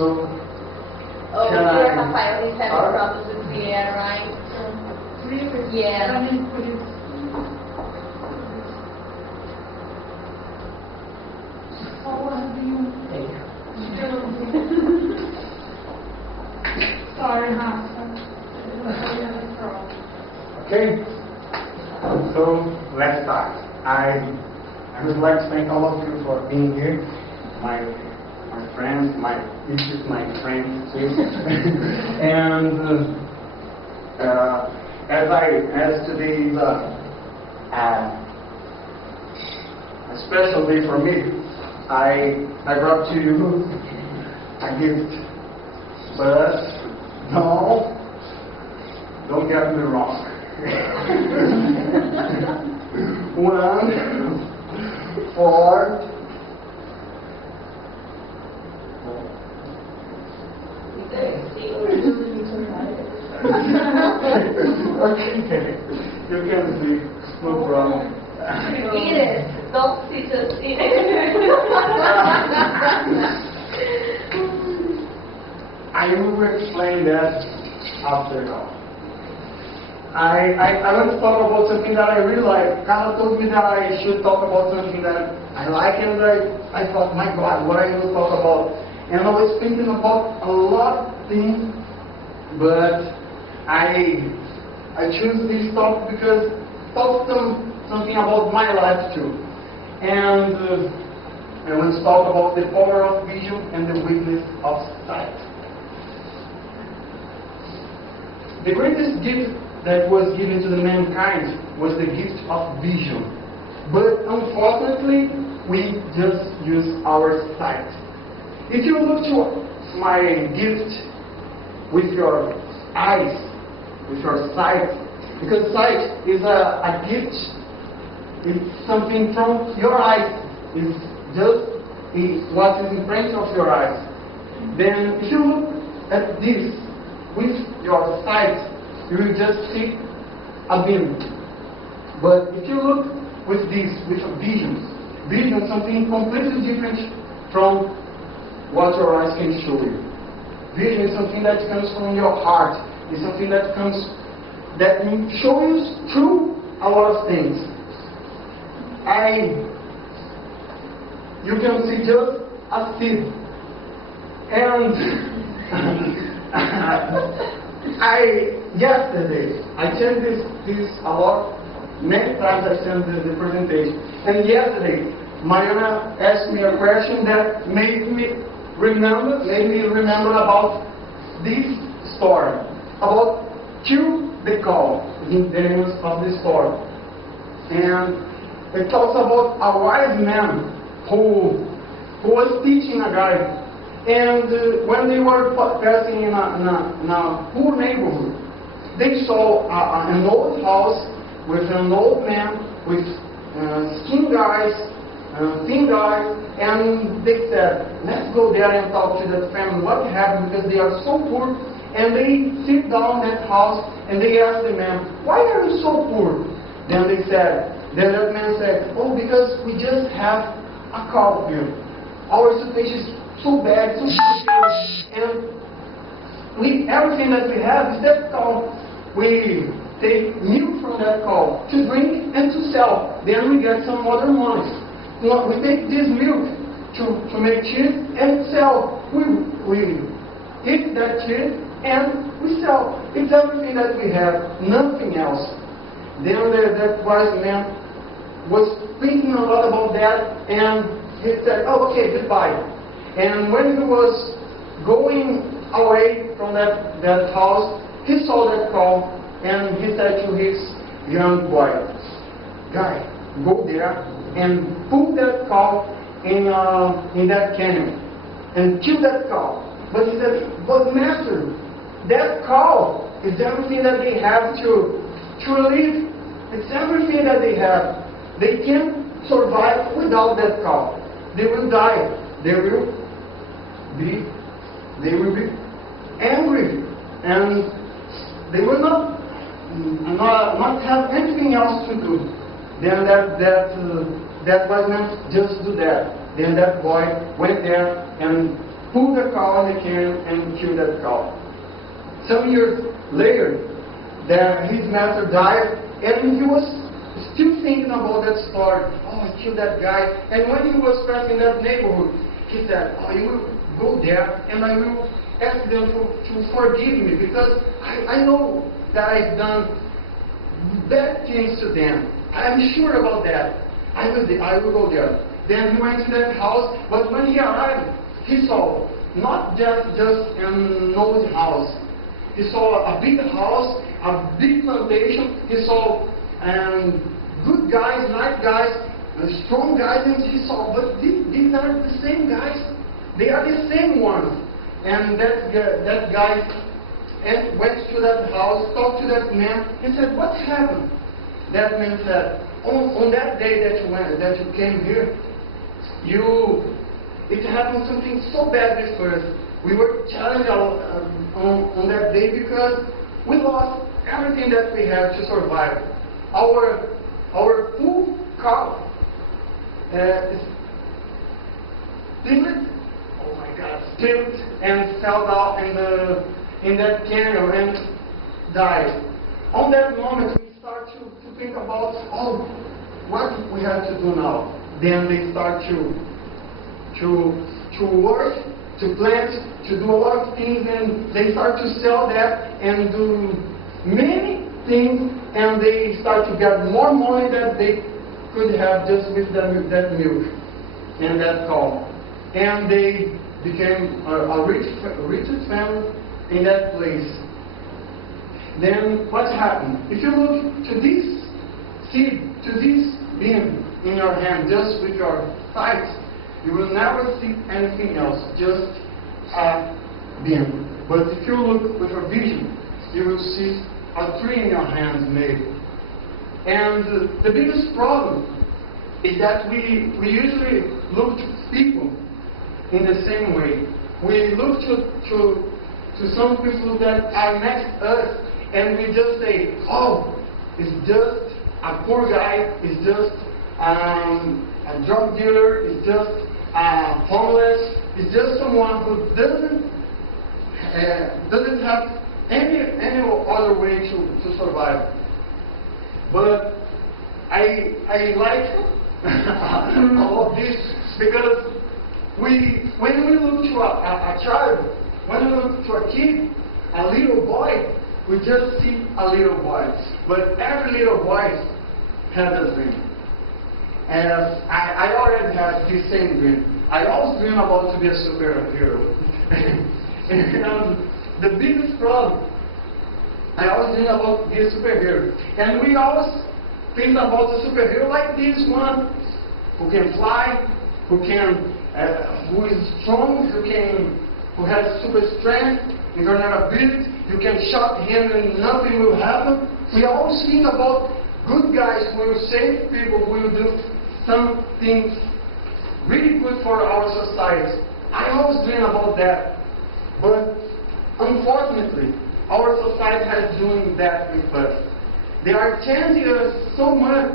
So, Oh, can dear I Rafael, he's having start? problems with the air, right? Really? Yeah. I mean, put it. How do you Sorry, Rafa. Okay, so let's start. I would like to thank all of you for being here. My friends, this is my friend too. And as today is a special day for me, I brought to you a gift. But no, don't get me wrong. 1, 4. Okay, you can see, no problem. Eat it. Don't see, just eat it. I will explain that after now. I want to talk about something that I really like. Carla told me that I should talk about something that I like, and I thought, my God, what I will talk about? And I was thinking about a lot of things, but I choose this topic because talk something about my life too. And I want to talk about the power of vision and the weakness of sight. The greatest gift that was given to the mankind was the gift of vision. But unfortunately, we just use our sight. If you look to my gift with your eyes, with your sight, because sight is a gift, it's something from your eyes, it's what is in front of your eyes. Then if you look at this with your sight, you will just see a beam. But if you look with this, with vision is something completely different from what your eyes can show you. Vision is something that comes from your heart. It's something that shows through a lot of things. You can see just a seed. And yesterday, I changed this a lot. Many times I sent the presentation. And yesterday, Mariana asked me a question that made me remember about this story. About Q the Call, the name of the story. And it talks about a wise man who was teaching a guy. And when they were passing in a poor neighborhood, they saw an old house with an old man with thin guys, and they said, let's go there and talk to that family. What happened? Because they are so poor. And they sit down in that house and they ask the man, why are you so poor? Then that man said, oh, because we just have a cow here. Our situation is so bad, so bad, and everything that we have is that cow. We take milk from that cow to drink and to sell. Then we get some other money. We take this milk to make cheese and sell. We eat that cheese and we sell. It's everything that we have, nothing else. Then that wise man was thinking a lot about that, and he said, oh, okay, goodbye. And when he was going away from that house, he saw that cow, and he said to his young boy, guy, go there and put that cow in that canyon and kill that cow. But he said, but master, that cow is everything that they have to live. It's everything that they have. They can't survive without that cow. They will die. They will be angry, and they will not have anything else to do. Then that wise man just do that. Then that boy went there and pull the cow in the can and kill that cow. Some years later, his master died, and he was still thinking about that story. Oh, I killed that guy. And when he was passing that neighborhood, he said, oh, you will go there, and I will ask them to forgive me, because I know that I've done bad things to them. I'm sure about that. I will go there. Then he went to that house, but when he arrived, he saw not just an old house. He saw a big house, a big plantation. He saw good guys, nice guys, strong guys, and he saw, but these are the same guys. They are the same ones. And that guy went to that house, talked to that man, and said, what happened? That man said, on that day that you came here, it happened something so bad with us. We were challenged on that day because we lost everything that we had to survive. Our full car spilled and fell down in that canyon and died. On that moment, we start to think about, oh, what we have to do now. Then they start to work, to plant, to do a lot of things, and they start to sell that and do many things, and they start to get more money than they could have just with that milk and that cow. And they became a rich family in that place. Then what happened? If you look to this seed, to this bean in your hand, just with your sight, you will never see anything else, just a bean. But if you look with your vision, you will see a tree in your hands made. And the biggest problem is that we usually look to people in the same way. We look to some people that are next to us, and we just say, oh, it's just a poor guy, it's just a drug dealer, it's just homeless, it's just someone who doesn't have any other way to survive. But I like all of this because when we look to a child, when we look to a kid, a little boy, we just see a little boy. But every little boy has a dream. And I already had this same dream. I always dream about to be a superhero. And the biggest problem, I always dream about being a superhero. And we always think about a superhero like this one, who can fly, who is strong, who has super strength, invulnerability. You can shock him and nothing will happen. We always think about good guys who will save people, who will do something really good for our society. I always dream about that. But unfortunately, our society has doing that with us. They are changing us so much,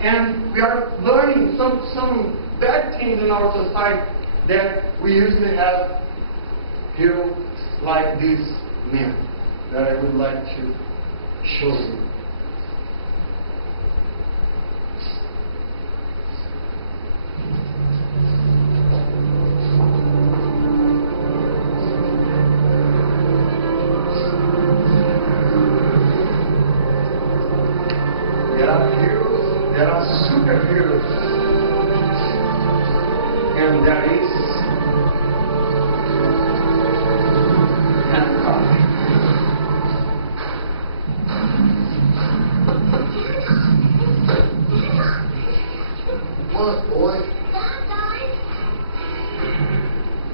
and we are learning some bad things in our society that we usually have heroes like this man that I would like to show you. There are heroes, there are superheroes, and there is Hancock. What, boy?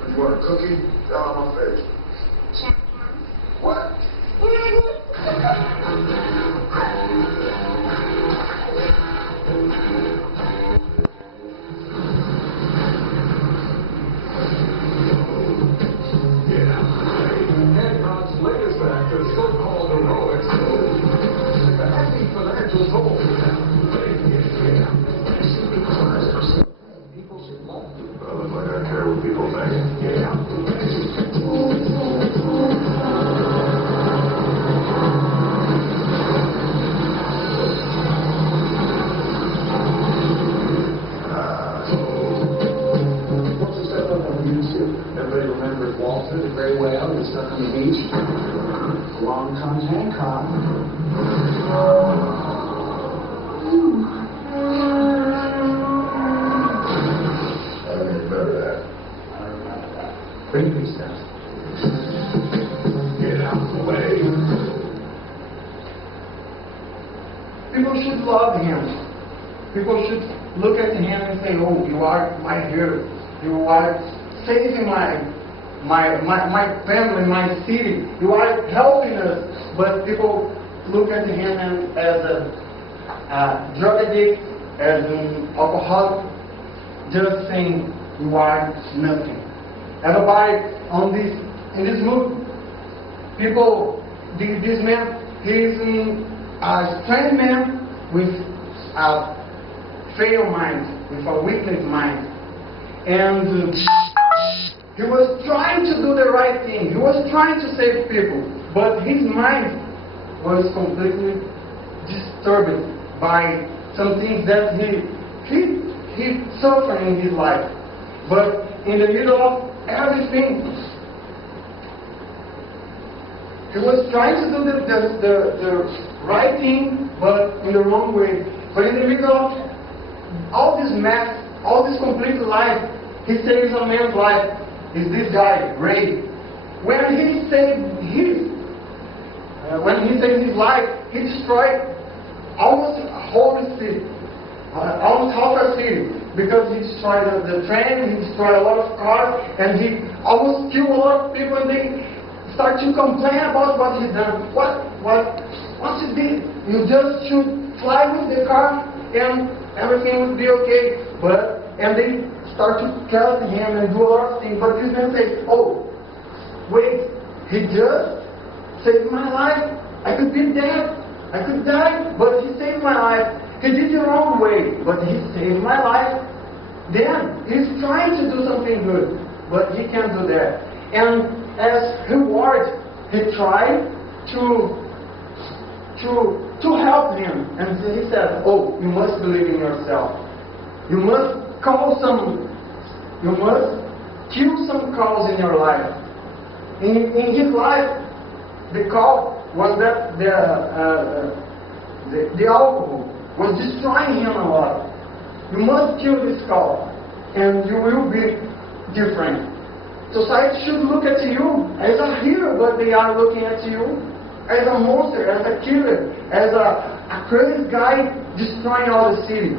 You want a cookie? Down on my face. What? Hancock's latest act of so-called heroics is a heavy financial toll. I look like I care what people think. Well, you're stuck on the beach. Along comes Hancock. I remember that. Bring your stuff. Get out of the way. People should love him. People should look at him and say, oh, you are my hero. You are saving my family, my city. You are helping us. But people look at him as a drug addict, as an alcoholic, just saying you are nothing. Everybody in this movie, people, this man, he's a strange man with a failed mind, with a weakened mind. And he was trying to do the right thing. He was trying to save people. But his mind was completely disturbed by some things that he suffered in his life. But in the middle of everything, he was trying to do the right thing, but in the wrong way. But in the middle of all this mess, all this complete life, he saves a man's life. Is this guy, Ray. When he saved his life, he destroyed almost a whole city, almost half a city, because he destroyed the train, he destroyed a lot of cars, and he almost killed a lot of people, and they start to complain about what he's done. What you did? You just should fly with the car, and everything would be okay. And they start to curse him and do a lot of things. But this man says, oh, wait, he just saved my life. I could be dead. I could die, but he saved my life. He did the wrong way, but he saved my life. Then he's trying to do something good, but he can't do that. And as reward, he tried to help him. And he said, oh, you must believe in yourself. You must kill some cause in your life. In his life, the cause was that the alcohol was destroying him a lot. You must kill this cause, and you will be different. Society should look at you as a hero, but they are looking at you as a monster, as a killer, as a crazy guy destroying all the city.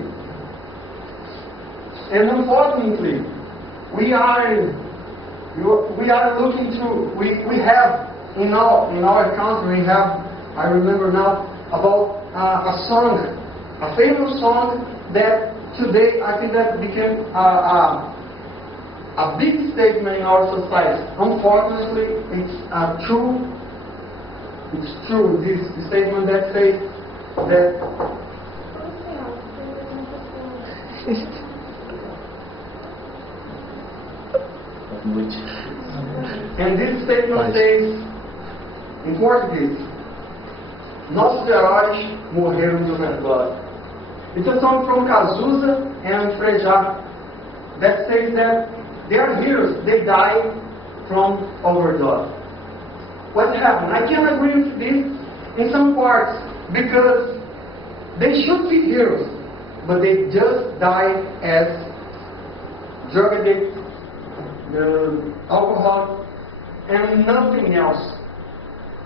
And unfortunately, we have in our country, we have, I remember now, about a song, a famous song that today I think that became a big statement in our society. Unfortunately, it's true. It's true. This statement that says that. And this statement says, in Portuguese, nossos heróis morreram de overdose. It's a song from Cazuza and Frejá that says that their heroes, they died from overdose. What happened? I can agree with this in some parts, because they should be heroes, but they just died as drug addicts, alcohol, and nothing else.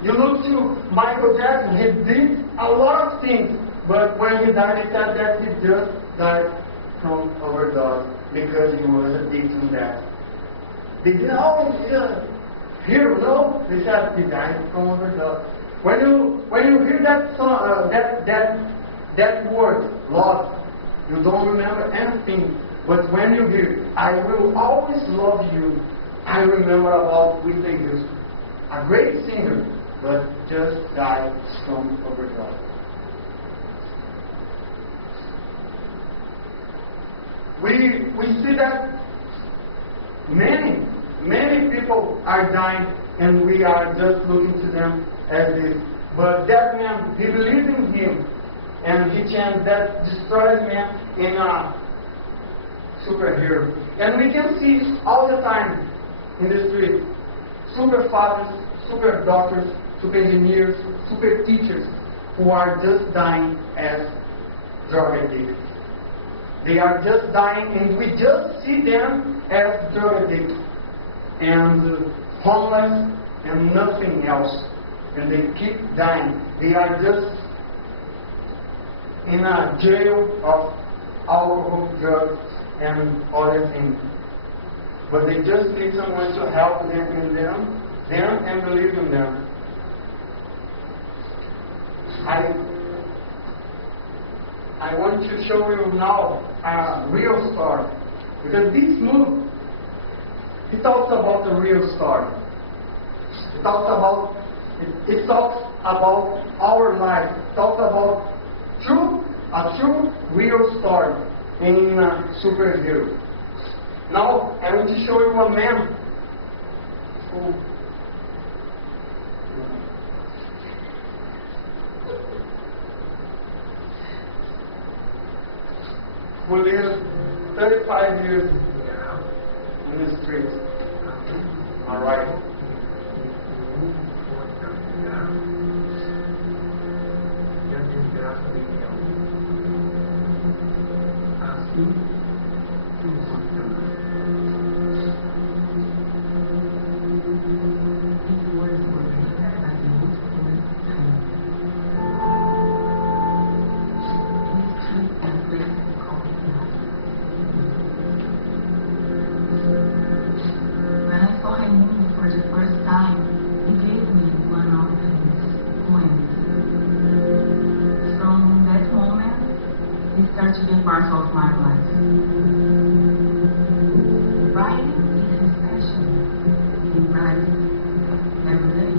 You look to Michael Jackson, he did a lot of things, but when he died, he said that he just died from overdose because he was addicted to that. They didn't always hear, no? They said he died from overdose. When you hear that song, that word, love, you don't remember anything. But when you hear, I will always love you, I remember about Whitney Houston, a great singer, but just died from overdose. We see that many people are dying, and we are just looking to them as this. But that man, he believed in him, and he changed that destroyed man in a superhero. And we can see all the time in the street super fathers, super doctors, super engineers, super teachers who are just dying as drug addicts. They are just dying, and we just see them as drug addicts and homeless and nothing else. And they keep dying. They are just in a jail of alcohol, drugs, and other things. But they just need someone to help them and believe in them. I want to show you now a real story. Because this movie, it talks about the real story. It talks about our life. It talks about a true real story in a superhero. Now I want to show you a man who lived 35 years in the streets. Alright. To be part of my life. Writing is his passion. He writes every day.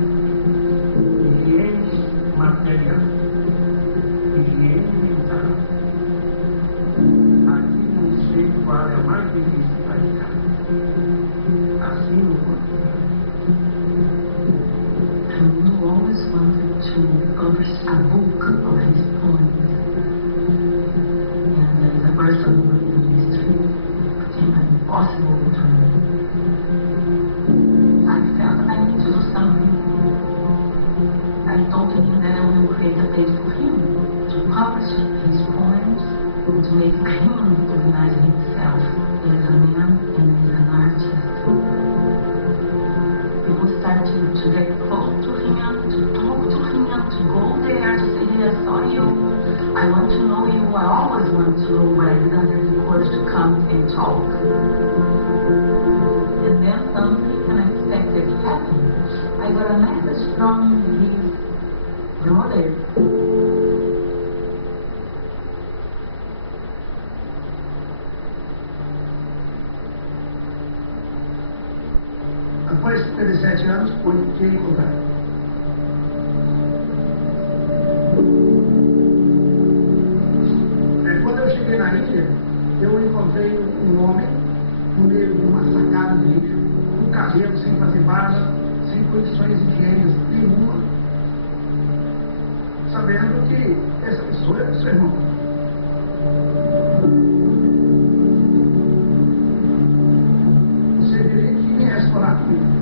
Higiene material, higiene mental. Aqui no espírito vale a mais difícil praticar. Assim no corpo. I always wanted to publish a book of his poems. Person in the street became an impossible dream. I felt I need to do something. I told him that I will create a page for him to publish his poems and to make him recognize himself as a man and as an artist. People started to get close to him, to talk to him, to go there, to say, hey, I saw you. I want to know you. I always want to know, but I didn't have the courage to come and talk. And then something unexpected happened. I got a message from his brother. Após 57 anos, foi encontrado. Quando eu cheguei na ilha, eu encontrei um homem no meio de uma sacada de lixo, com cabelo, sem fazer barba, sem condições higiênicas nenhuma, sabendo que essa pessoa era seu irmão. Você diria que viesse morar comigo.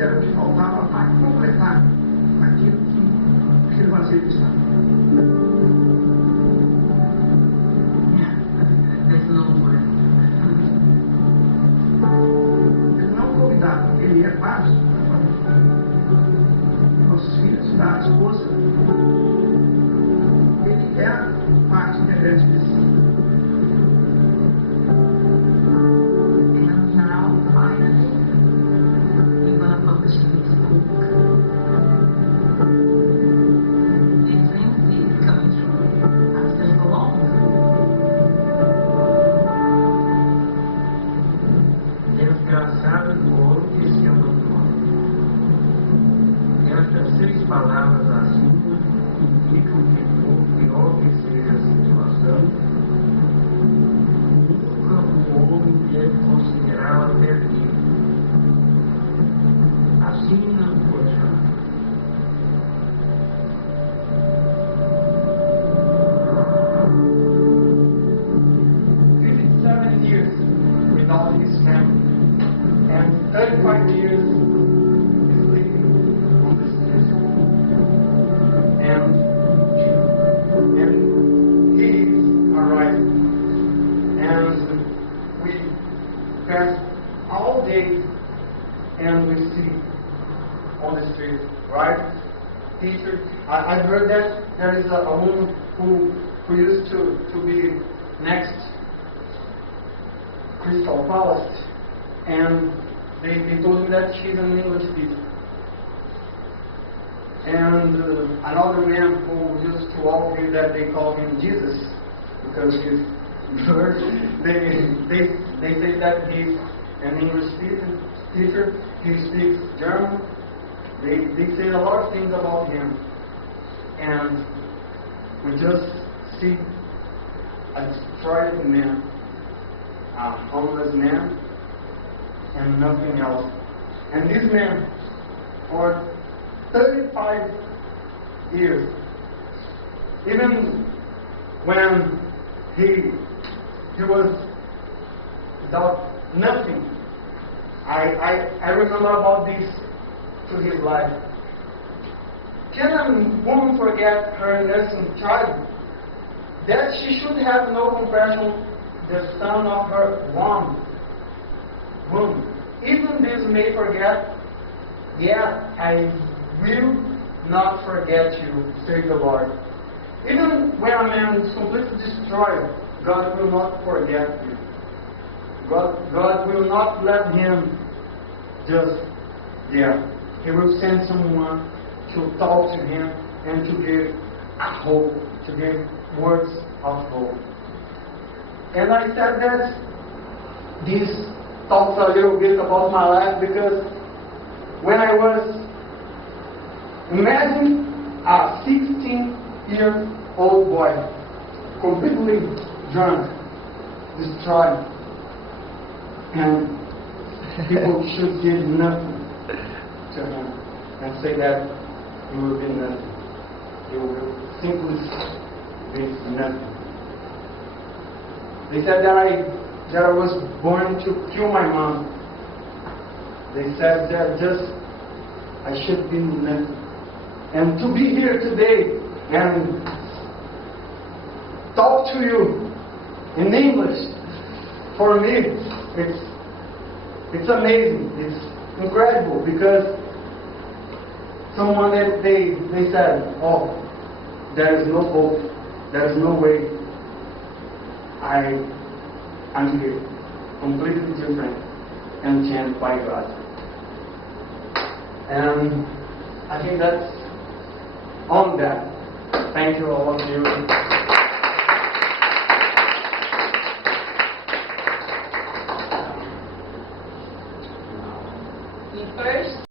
Era o que faltava para completar aquele vazio que estava. Ele não é um convidado, ele é parte da família. Nossos filhos, da esposa, ele é parte integrante desse. Desgraçado do ouro que se abandonou. pass all day and we see on the street, right? Teacher, I've heard that there is a woman who used to be next Crystal Palace, and they told me that she's an English teacher. And another man who used to walk here, that they call him Jesus, because he's they say that he's an English teacher. He speaks German. They say a lot of things about him, and we just see a destroyed man, a homeless man, and nothing else. And this man, for 35 years, even when he was without nothing, I remember about this to his life. Can a woman forget her nursing child? That she should have no compassion, the son of her womb. Even this may forget, yet I will not forget you, says the Lord. Even when a man is completely destroyed, God will not forget you. God will not let him just there. He will send someone to talk to him and to give a hope, to give words of hope. And I said that this talks a little bit about my life, because when I was, imagine a 16-year-old boy, completely drunk, destroyed, and people should give nothing to him and say that he will be nothing. He will simply be nothing. They said that I was born to kill my mom. They said that I should be nothing. And to be here today and talk to you in English, for me, it's amazing. It's incredible, because someone that they said, oh, there is no hope, there is no way. I'm here, completely different and changed by God. And I think that's on that. Thank you, all of you.